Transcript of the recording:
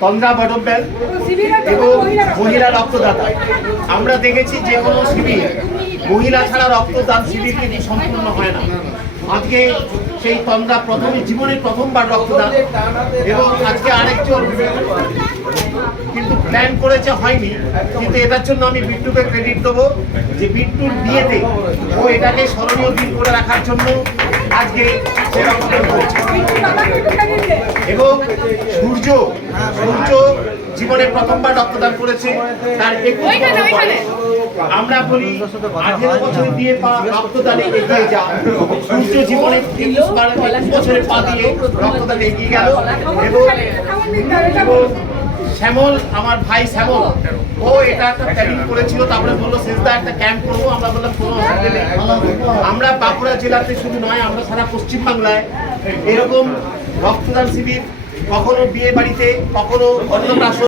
তন্দ্রা বটব্যাল এবং মহিলা রক্তদাতা। আমরা দেখেছি যে কোনো শিবির মহিলা ছাড়া রক্তদান শিবির কিন্তু সম্পূর্ণ হয় না। আজকে সেই তন্দ্রা জীবনের প্রথমবার রক্তদান, এবং আজকে আরেকজন কিন্তু প্ল্যান করেছে, হয়নি, কিন্তু এটার জন্য আমি বিট্টুকে ক্রেডিট দেবো যে বিট্টুর বিয়েতে ও এটাকে স্মরণীয় দিন করে রাখার জন্য আজকে সে রক্তদান করছে। এবং সূর্য জীবনে প্রথমবার রক্তদান করেছে, তার 21 বছর বয়সে। আমরা বলি 18 বছর দিয়ে রক্তদানে এগিয়ে যাও। সূর্য জীবনে 21 বছরে পা দিয়ে রক্তদানে এগিয়ে গেল। এবং শ্যামল, আমার ভাই শ্যামল, ও এটা একটা প্ল্যানিং করেছিল, তারপরে বললো শেষদা একটা ক্যাম্প করবো। আমরা বললাম কোনো অসুবিধা নেই। আমরা বাঁকুড়া জেলাতে শুধু নয়, আমরা সারা পশ্চিমবাংলায় এরকম রক্তদান শিবির, কখনো বিয়ে বাড়িতে, কখনো অন্নপ্রাশন,